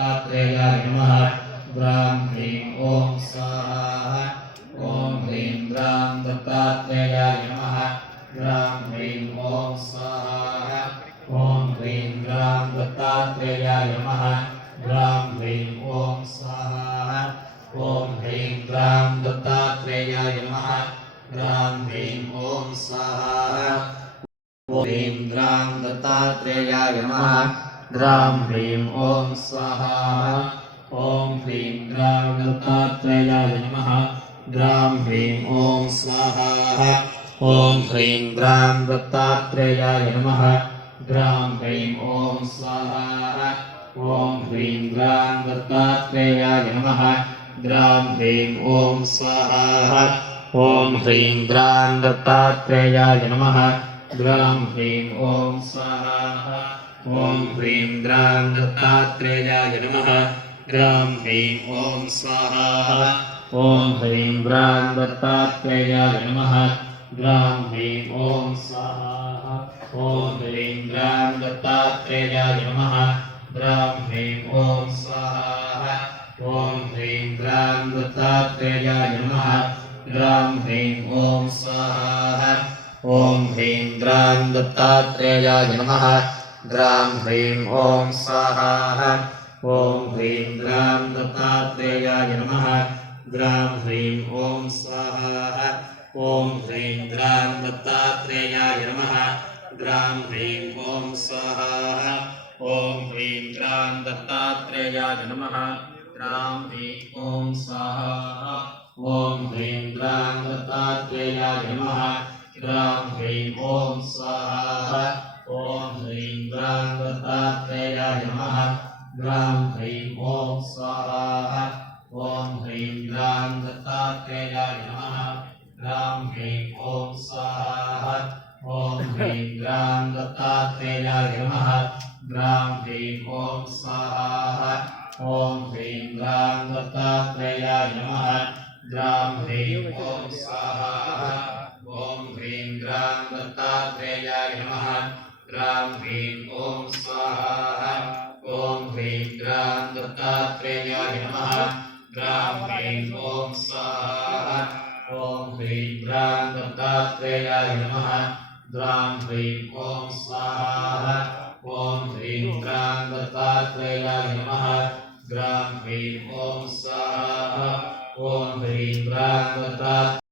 दत्तात्रेयाय नमः। ग्रां ह्रीं ॐ स्वाहा। ॐ ह्रीं ग्रां दत्तात्रेयाय नमः। ग्रां ह्रीं ॐ स्वाहा। ॐ ह्रीं ग्रां दत्तात्रेयाय नमः। ग्रां ह्रीं ॐ स्वाहा। ॐ ह्रीं ग्रां दत्तात्रेयाय नमः। ग्रां ह्रीं ॐ स्वाहा। ॐ ह्रीं ग्रां दत्तात्रेयाय नमः। ग्रां ह्रीं ॐ स्वाहा। ॐ ह्रीं ग्रां दत्तात्रेयाय नमः। ग्रां ह्रीं ॐ स्वाहा। ॐ ह्रीं ग्रां दत्तात्रेयाय नमः। ग्रां ह्रीं ॐ स्वाहा। ॐ ह्रीं ग्रां दत्तात्रेयाय नमः। ग्रां ह्रीं ॐ स्वाहा। ॐ ह्रीं ग्रां दत्तात्रेयाय नमः। ग्रां ह्रीं ॐ स्वाहा। ॐ ह्रीं ग्रां दत्तात्रेयाय नमः। ग्रां ह्रीं ॐ स्वाहा। ॐ ह्रीं ग्रां दत्तात्रेयाय नमः। ग्रां ह्रीं ॐ स्वाहा। ॐ ह्रीं ग्रां दत्तात्रेयाय नमः। ग्रां ह्रीं ॐ स्वाहा। ॐ ह्रीं ग्रां दत्तात्रेयाय नमः। ग्रां ह्रीं ॐ स्वाहा। ॐ ह्रीं ग्रां दत्तात्रेयाय नमः। ग्रां ह्रीं ॐ स्वाहा। ॐ ह्रीं ग्रां दत्तात्रेयाय नमः। ग्रां ह्रीं ॐ स्वाहा। ॐ ह्रीं ग्रां दत्तात्रेयाय नमः। ग्रां ह्रीं ॐ स्वाहा। ॐ ह्रीं ग्रां दत्तात्रेयाय नमः। ग्रां ह्रीं ॐ स्वाहा। ॐ ह्रीं ग्रां दत्तात्रेयाय नमः। ग्रां ह्रीं ॐ स्वाहा। ॐ ह्रीं ग्रां दत्तात्रेयाय नमः। ग्रां ह्रीं ॐ स्वाहा। ॐ ह्रीं ग्रां दत्तात्रेयाय नमः। ग्रां ह्रीं ॐ स्वाहा। ॐ ह्रीं ग्रां दत्तात्रेयाय नमः। ग्रां ह्रीं ॐ स्वाहा। ॐ ह्रीं ग्रां दत्तात्रेयाय नमः। ग्रां ह्रीं ॐ स्वाहा। ॐ ह्रीं ग्रां दत्तात्रेयाय नमः। ग्रां ह्रीं ॐ स्वाहा। ॐ ह्रीं ग्रां दत्तात्रेयाय नमः। ग्रां ह्रीं ॐ स्वाहा। ॐ ह्रीं ग्रां दत्तात्रेयाय नमः। ग्रां ह्रीं ॐ स्वाहा। ॐ ह्रीं ग्रां दत्तात्रेयाय नमः। ग्रां ह्रीं ॐ स्वाहा। ॐ ह्रीं ग्रां दत्तात्रेयाय